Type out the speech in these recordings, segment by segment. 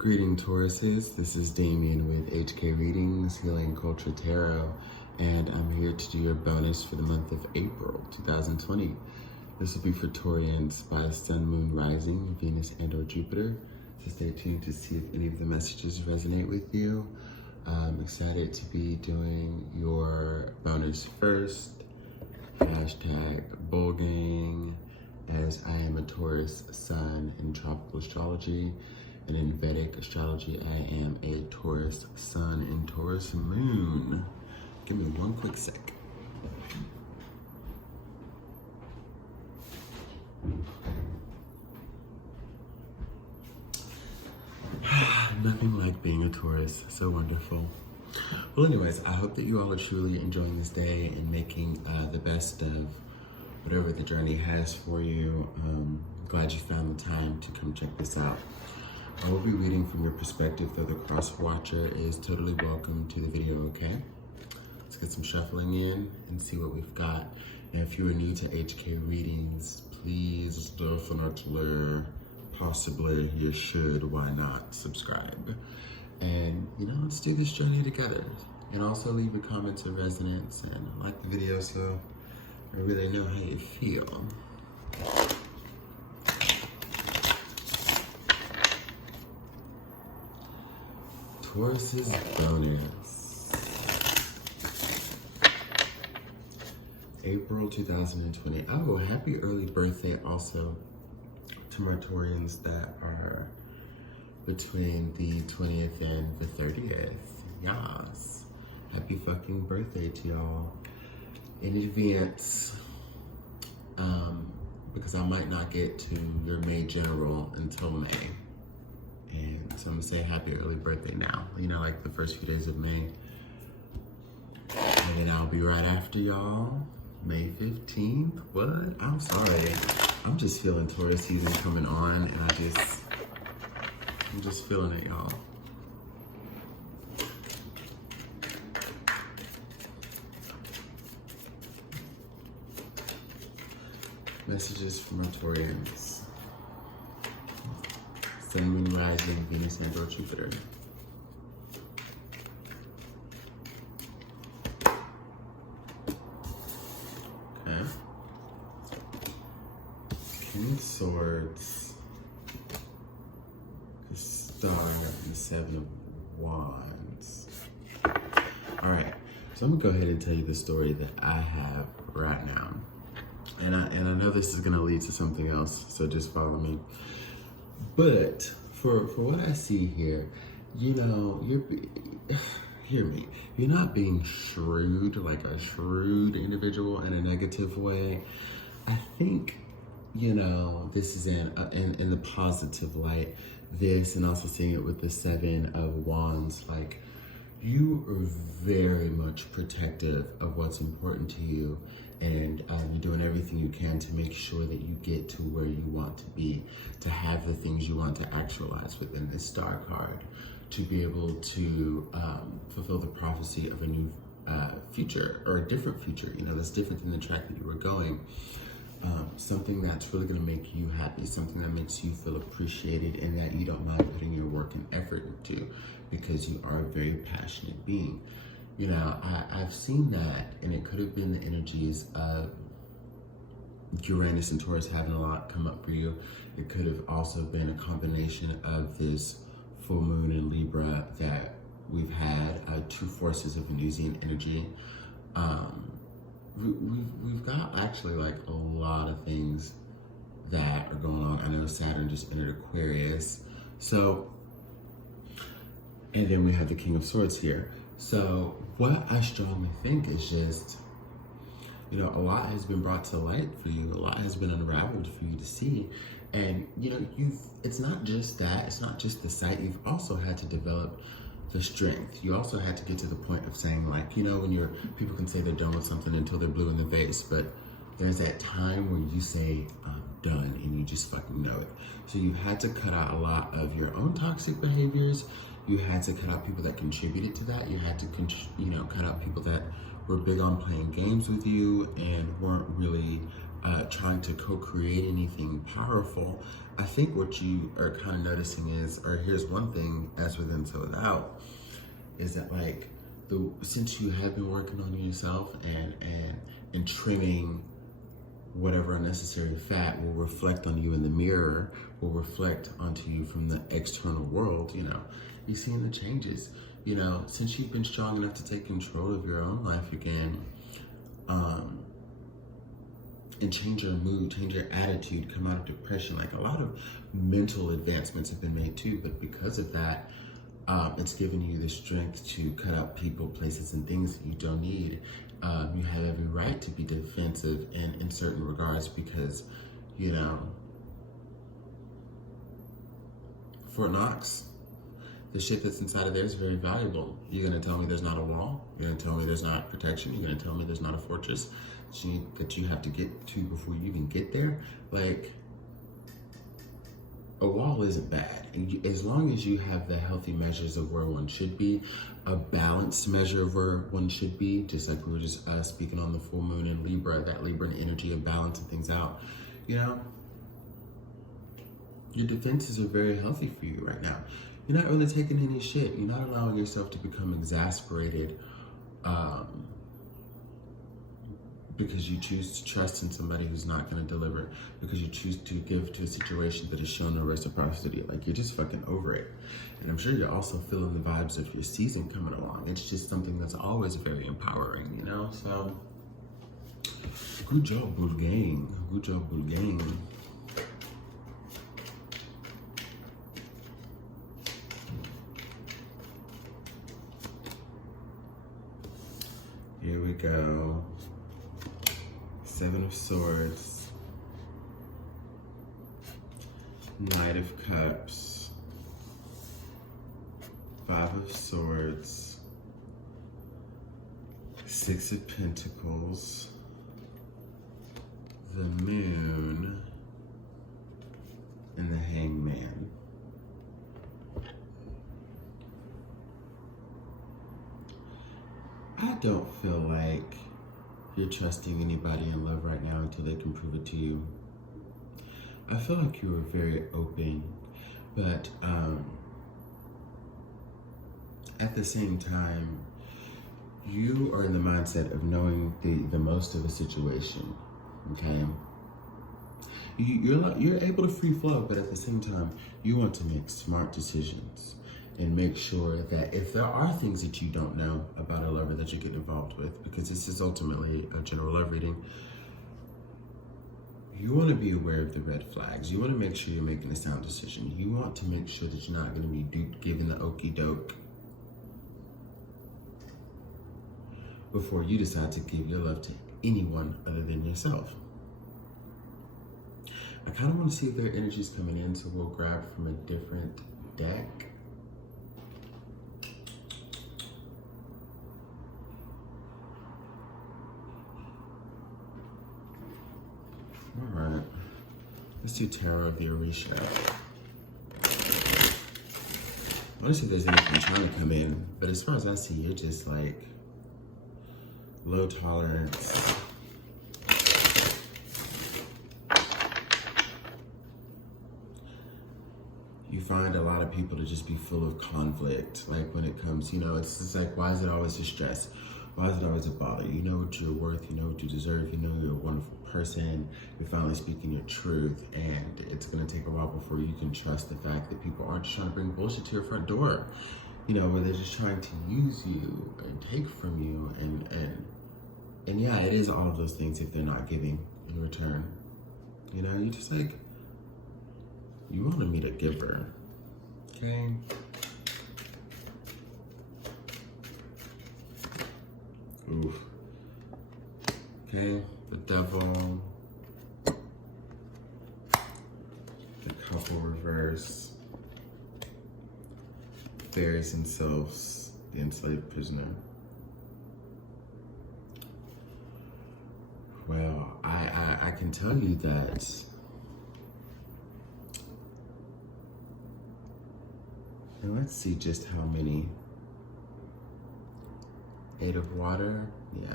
Greeting Tauruses, this is Damien with HK Readings, Healing Culture Tarot, and I'm here to do your bonus for the month of April 2020. This will be for Taurians by Sun, Moon, Rising, Venus, and or Jupiter. So stay tuned to see if any of the messages resonate with you. I'm excited to be doing your bonus first. Hashtag Bulgang, as I am a Taurus Sun in tropical astrology. And in Vedic astrology, I am a Taurus Sun and Taurus Moon. Give me one quick sec. Nothing like being a Taurus, so wonderful. Well, anyways, I hope that you all are truly enjoying this day and making the best of whatever the journey has for you. Glad you found the time to come check this out. I will be reading from your perspective, though the cross watcher is totally welcome to the video, okay? Let's get some shuffling in and see what we've got. And if you are new to HK Readings, please definitely, possibly, you should, why not, subscribe. And, let's do this journey together. And also leave your comments of resonance and like the video so I really know how you feel. Taurus's bonus. April 2020. Oh, happy early birthday also to my Taurians that are between the 20th and the 30th. Yes. Happy fucking birthday to y'all in advance. Because I might not get to your May General until May. And so I'm gonna say happy early birthday now. Like the first few days of May. And then I'll be right after y'all. May 15th, what? I'm sorry. I'm just feeling Taurus season coming on and I'm just feeling it, y'all. Messages from our Taurians. Sun, Moon, Rising, Venus, and or Jupiter. Okay. King of Swords. Star and the Seven of Wands. All right. So I'm gonna go ahead and tell you the story that I have right now. And I know this is gonna lead to something else, so just follow me. But for what I see here, hear me. You're not being shrewd, like a shrewd individual in a negative way. I think, this is in the positive light. This, and also seeing it with the Seven of Wands, like you are very much protective of what's important to you. And you're doing everything you can to make sure that you get to where you want to be, to have the things you want to actualize within this star card, to be able to fulfill the prophecy of a new future, or a different future, that's different than the track that you were going. Something that's really gonna make you happy, something that makes you feel appreciated and that you don't mind putting your work and effort into, because you are a very passionate being. I've seen that, and it could have been the energies of Uranus and Taurus having a lot come up for you. It could have also been a combination of this full moon in Libra that we've had, two forces of Venusian energy. We've got actually like a lot of things that are going on. I know Saturn just entered Aquarius. So, and then we have the King of Swords here. So what I strongly think is just, a lot has been brought to light for you. A lot has been unraveled for you to see. And, it's not just that. It's not just the sight. You've also had to develop the strength. You also had to get to the point of saying, like, when people can say they're done with something until they're blue in the face, but there's that time where you say, I'm done, and you just fucking know it. So you had to cut out a lot of your own toxic behaviors. You had to cut out people that contributed to that. You had to, cut out people that were big on playing games with you and weren't really trying to co-create anything powerful, I think what you are kind of noticing is, or here's one thing, as within so without, is that like since you have been working on yourself and trimming whatever unnecessary fat will reflect on you in the mirror, will reflect onto you from the external world, you know, you're seeing the changes. You know, since you've been strong enough to take control of your own life again, and change your mood, change your attitude, come out of depression. Like a lot of mental advancements have been made too, but because of that, it's given you the strength to cut out people, places, and things that you don't need. You have every right to be defensive in certain regards because, you know, Fort Knox, the shit that's inside of there is very valuable. You're gonna tell me there's not a wall? You're gonna tell me there's not protection? You're gonna tell me there's not a fortress that you have to get to before you even get there? Like, a wall isn't bad. And as long as you have the healthy measures of where one should be, a balanced measure of where one should be, just like we were just speaking on the full moon in Libra, that Libra energy of balancing things out, you know, your defenses are very healthy for you right now. You're not really taking any shit. You're not allowing yourself to become exasperated because you choose to trust in somebody who's not going to deliver, because you choose to give to a situation that has shown no reciprocity. Like, you're just fucking over it. And I'm sure you're also feeling the vibes of your season coming along. It's just something that's always very empowering, you know? So, good job, bull gang. Good job, bull gang. Here we go. Seven of Swords, Knight of Cups, Five of Swords, Six of Pentacles, the Moon, and the Hangman. I don't feel like you're trusting anybody in love right now until they can prove it to you. I feel like you were very open, but at the same time, you are in the mindset of knowing the most of a situation, okay? You're able to free flow, but at the same time, you want to make smart decisions and make sure that if there are things that you don't know about a lover that you get involved with, because this is ultimately a general love reading, you want to be aware of the red flags. You want to make sure you're making a sound decision. You want to make sure that you're not going to be duped, given the okie doke before you decide to give your love to anyone other than yourself. I kind of want to see if there are energies coming in, so we'll grab from a different deck. All right, let's do Tarot of the Orisha. I want to see if there's anything trying to come in, but as far as I see, you're just like low tolerance. You find a lot of people to just be full of conflict. Like when it comes, you know, it's just like, why is it always a stress? Why is it always a bother? You know what you're worth, you know what you deserve, you know you're a wonderful person, you're finally speaking your truth, and it's gonna take a while before you can trust the fact that people aren't just trying to bring bullshit to your front door. You know, where they're just trying to use you and take from you, and yeah, it is all of those things if they're not giving in return. You know, you just like, you wanna meet a giver, okay? Oof. Okay, the Devil, the Couple reverse, Fairies and Sylphs, the Enslaved Prisoner. Well, I can tell you that now let's see just how many. 8 of Water, yeah.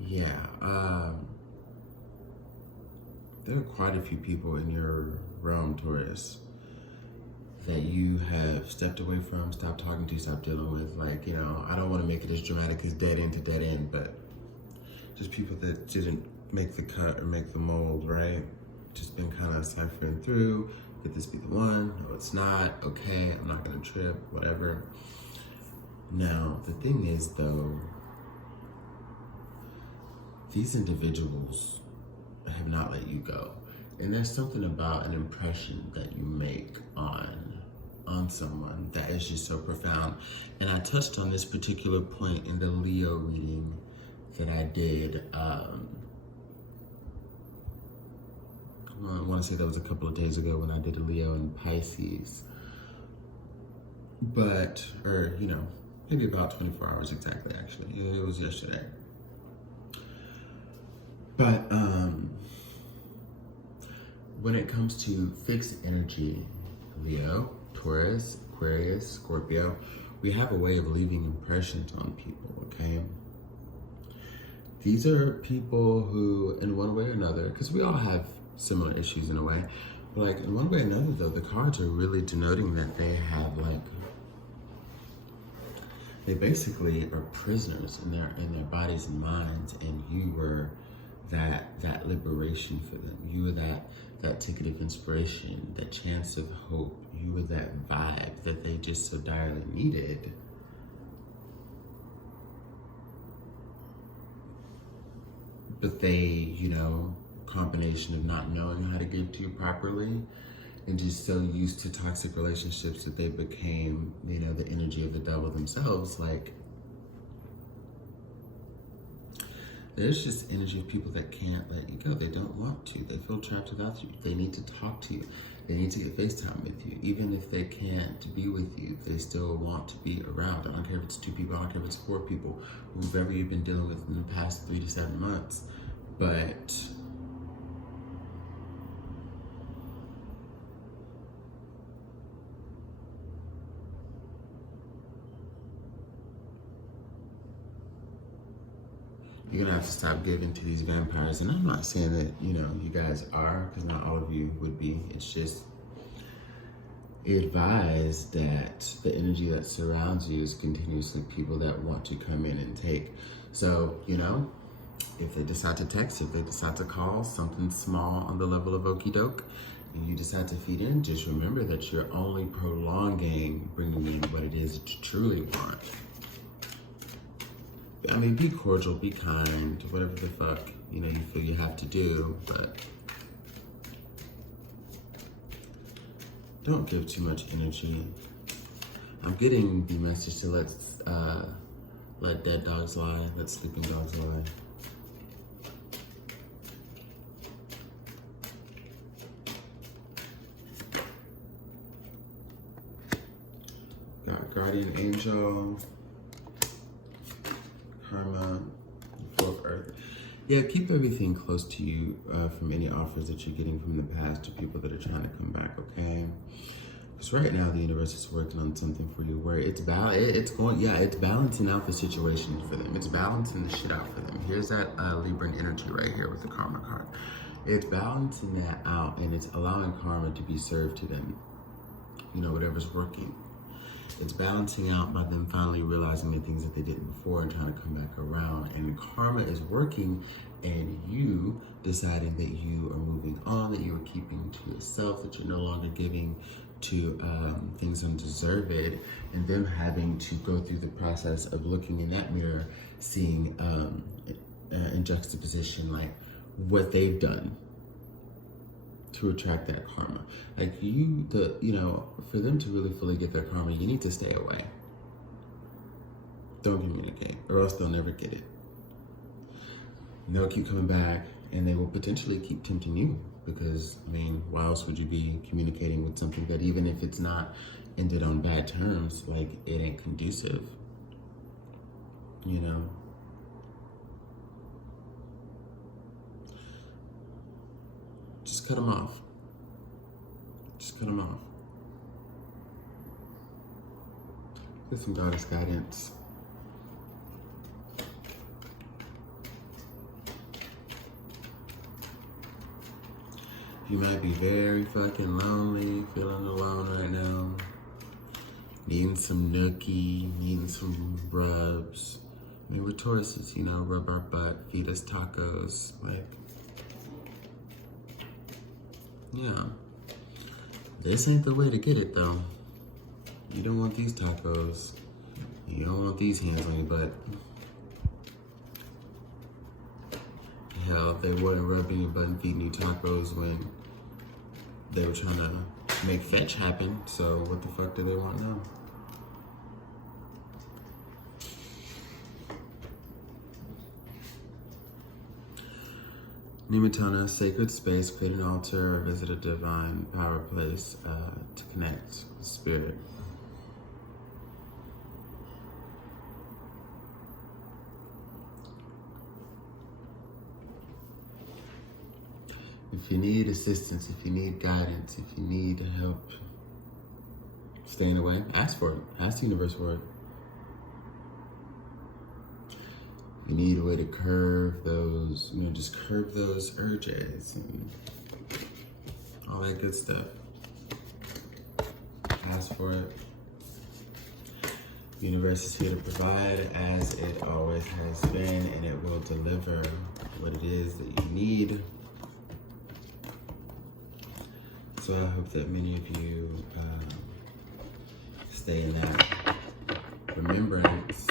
Yeah, there are quite a few people in your realm, Taurus, that you have stepped away from, stopped talking to, stopped dealing with. Like, you know, I don't want to make it as dramatic as dead end to dead end, but just people that didn't make the cut or make the mold, right? Just been kind of ciphering through. Could this be the one? No, it's not. Okay, I'm not gonna trip, whatever. Now, the thing is though, these individuals have not let you go. And there's something about an impression that you make on someone that is just so profound. And I touched on this particular point in the Leo reading that I did. I want to say that was a couple of days ago when I did a Leo and Pisces. But, or, you know, maybe about 24 hours exactly, actually. It was yesterday. But when it comes to fixed energy, Leo, Taurus, Aquarius, Scorpio, we have a way of leaving impressions on people, okay? These are people who, in one way or another, because we all have similar issues in a way, but like in one way or another though, the cards are really denoting that they have like, they basically are prisoners in their bodies and minds, and you were that liberation for them. You were that ticket of inspiration, that chance of hope. You were that vibe that they just so direly needed. But they, you know, combination of not knowing how to give to you properly and just so used to toxic relationships that they became, you know, the energy of the devil themselves. Like, there's just energy of people that can't let you go. They don't want to. They feel trapped without you. They need to talk to you. They need to get FaceTime with you. Even if they can't be with you, they still want to be around. I don't care if it's 2 people. I don't care if it's 4 people. Whoever you've been dealing with in the past 3 to 7 months. But you're gonna have to stop giving to these vampires. And I'm not saying that, you know, you guys are, because not all of you would be. It's just advise that the energy that surrounds you is continuously people that want to come in and take. So, you know, if they decide to text, if they decide to call, something small on the level of okie doke, and you decide to feed in, just remember that you're only prolonging bringing in what it is that you truly want. I mean, be cordial, be kind, whatever the fuck, you know, you feel you have to do, but don't give too much energy. I'm getting the message to let dead dogs lie, let sleeping dogs lie. Got guardian angel, karma, fourth earth. Yeah, keep everything close to you from any offers that you're getting from the past or people that are trying to come back, okay? Because right now the universe is working on something for you where it's balancing out the situation for them. It's balancing the shit out for them. Here's that Libran energy right here with the karma card. It's balancing that out, and it's allowing karma to be served to them. You know, whatever's working. It's balancing out by them finally realizing the things that they did before and trying to come back around. And karma is working, and you deciding that you are moving on, that you are keeping to yourself, that you're no longer giving to things undeserved, and them having to go through the process of looking in that mirror, seeing in juxtaposition like what they've done to attract that karma. Like for them to really fully get their karma, you need to stay away. Don't communicate, or else they'll never get it. And they'll keep coming back, and they will potentially keep tempting you, because, I mean, why else would you be communicating with something that, even if it's not ended on bad terms, like, it ain't conducive, you know? Just cut them off. Just cut them off. Get some goddess guidance. You might be very fucking lonely, feeling alone right now. Needing some nookie, needing some rubs. I mean, we're Tauruses, you know, rub our butt, feed us tacos, like, yeah. This ain't the way to get it, though. You don't want these tacos. You don't want these hands on your butt. Hell, they wouldn't rub your butt and feeding you tacos when they were trying to make fetch happen, so what the fuck do they want now? Nematona, sacred space, create an altar, or visit a divine power place to connect with spirit. If you need assistance, if you need guidance, if you need help staying away, ask for it. Ask the universe for it. You need a way to curve those, you know, just curb those urges and all that good stuff. Ask for it. The universe is here to provide, as it always has been, and it will deliver what it is that you need. So I hope that many of you stay in that remembrance.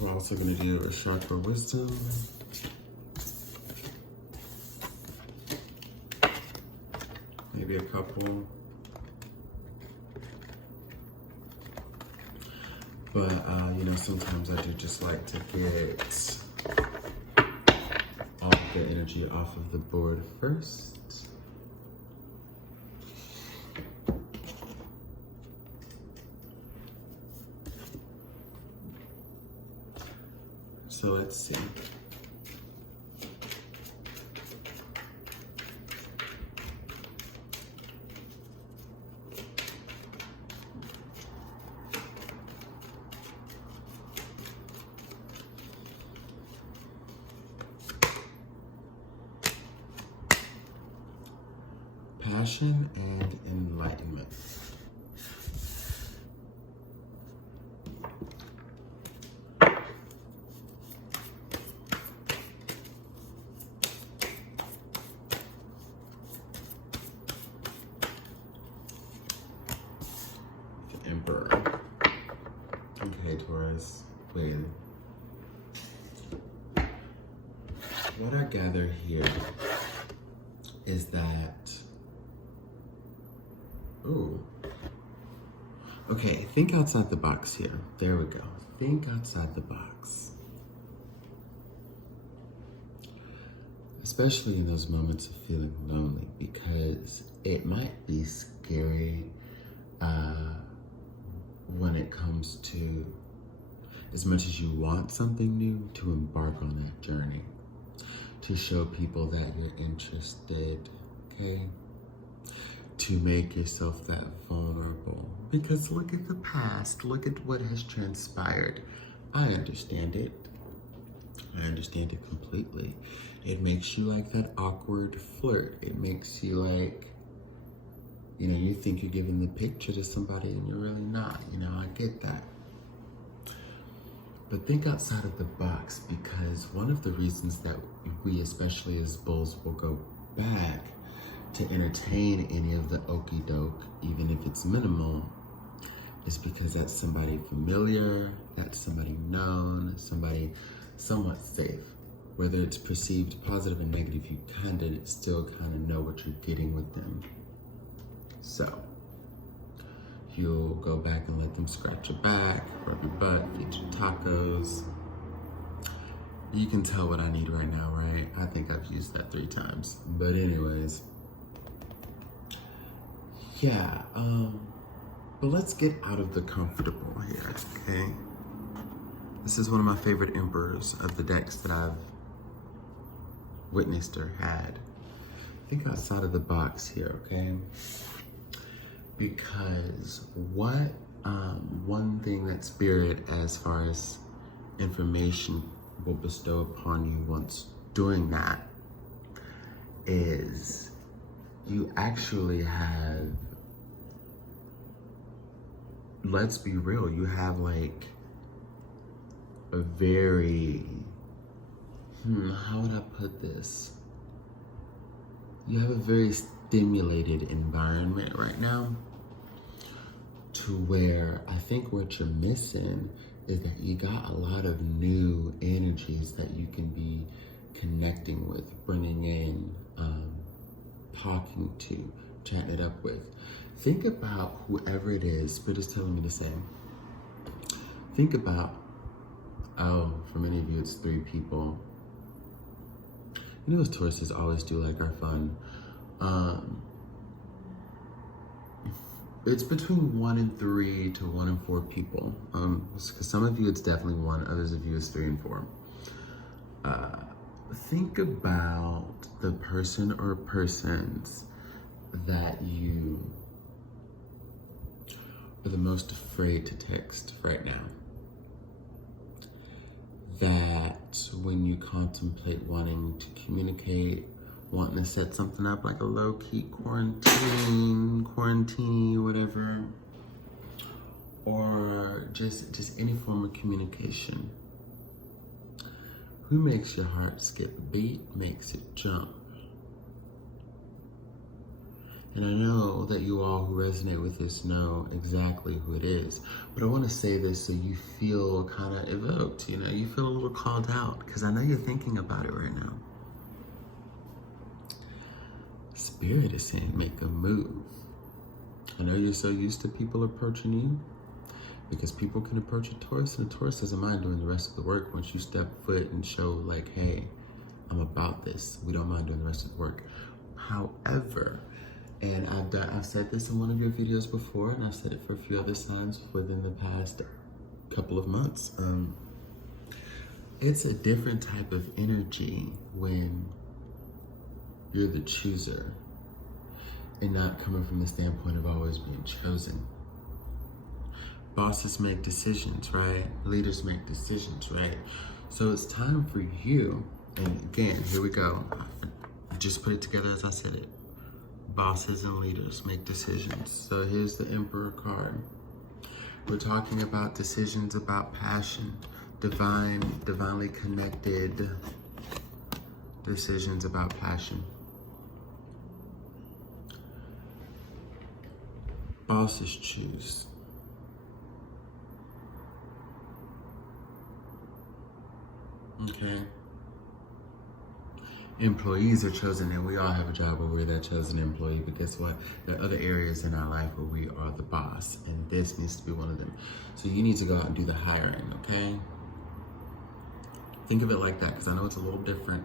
We're also going to do a chakra wisdom. Maybe a couple. But, you know, sometimes I do just like to get all the energy off of the board first. So let's see. Passion and enlightenment. The Emperor. Okay, Taurus. Wait. What I gather here is that, ooh. Okay, think outside the box here. There we go. Think outside the box. Especially in those moments of feeling lonely, because it might be scary when it comes to, as much as you want something new, to embark on that journey, to show people that you're interested, okay? To make yourself that vulnerable. Because look at the past, look at what has transpired. I understand it. I understand it completely. It makes you like that awkward flirt. It makes you like, you know, you think you're giving the picture to somebody and you're really not. You know, I get that. But think outside of the box, because one of the reasons that we, especially as bulls, will go back to entertain any of the okie doke, even if it's minimal, is because that's somebody familiar, that's somebody known, somebody somewhat safe. Whether it's perceived positive and negative, you still kind of know what you're getting with them. So you'll go back and let them scratch your back, rub your butt, feed you tacos. You can tell what I need right now, right? I think I've used that 3 times. But anyways, yeah, but let's get out of the comfortable here, okay? This is one of my favorite emperors of the decks that I've witnessed or had. Think outside of the box here, okay? Because one thing that Spirit, as far as information, will bestow upon you once doing that is you actually have, let's be real, you have like a very, how would I put this? You have a very stimulated environment right now, to where I think what you're missing is that you got a lot of new energies that you can be connecting with, bringing in, talking to, chatting it up with. Think about whoever it is, Spirit is telling me to say. Think about, for many of you it's 3 people. You know, as Tauruses always do, like, our fun. It's between 1 and 3 to 1 and 4 people. Because some of you it's definitely 1, others of you it's 3 and 4. Think about the person or persons that you are the most afraid to text right now. That when you contemplate wanting to communicate, wanting to set something up like a low-key quarantine, whatever, or just any form of communication. Who makes your heart skip a beat, makes it jump? And I know that you all who resonate with this know exactly who it is, but I want to say this so you feel kind of evoked, you feel a little called out, because I know you're thinking about it right now. Spirit is saying, make a move. I know you're so used to people approaching you, because people can approach a Taurus, and a Taurus doesn't mind doing the rest of the work once you step foot and show like, hey, I'm about this. We don't mind doing the rest of the work. However, and I've said this in one of your videos before, and I've said it for a few other times within the past couple of months. It's a different type of energy when you're the chooser and not coming from the standpoint of always being chosen. Bosses make decisions, right? Leaders make decisions, right? So it's time for you, and again, here we go. I just put it together as I said it. Bosses and leaders make decisions. So here's the Emperor card. We're talking about decisions about passion, divinely connected decisions about passion. Bosses choose. Okay. Employees are chosen, and we all have a job where we're that chosen employee, but guess what? There are other areas in our life where we are the boss, and this needs to be one of them. So you need to go out and do the hiring, okay? Think of it like that, because I know it's a little different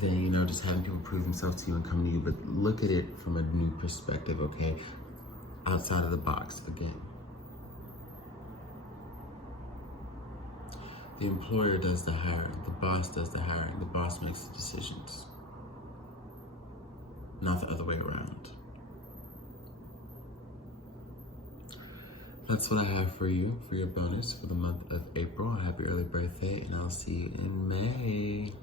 than, just having people prove themselves to you and come to you, but look at it from a new perspective, okay? Outside of the box, again. The employer does the hiring, the boss does the hiring, the boss makes the decisions. Not the other way around. That's what I have for you, for your bonus for the month of April. Happy early birthday, and I'll see you in May.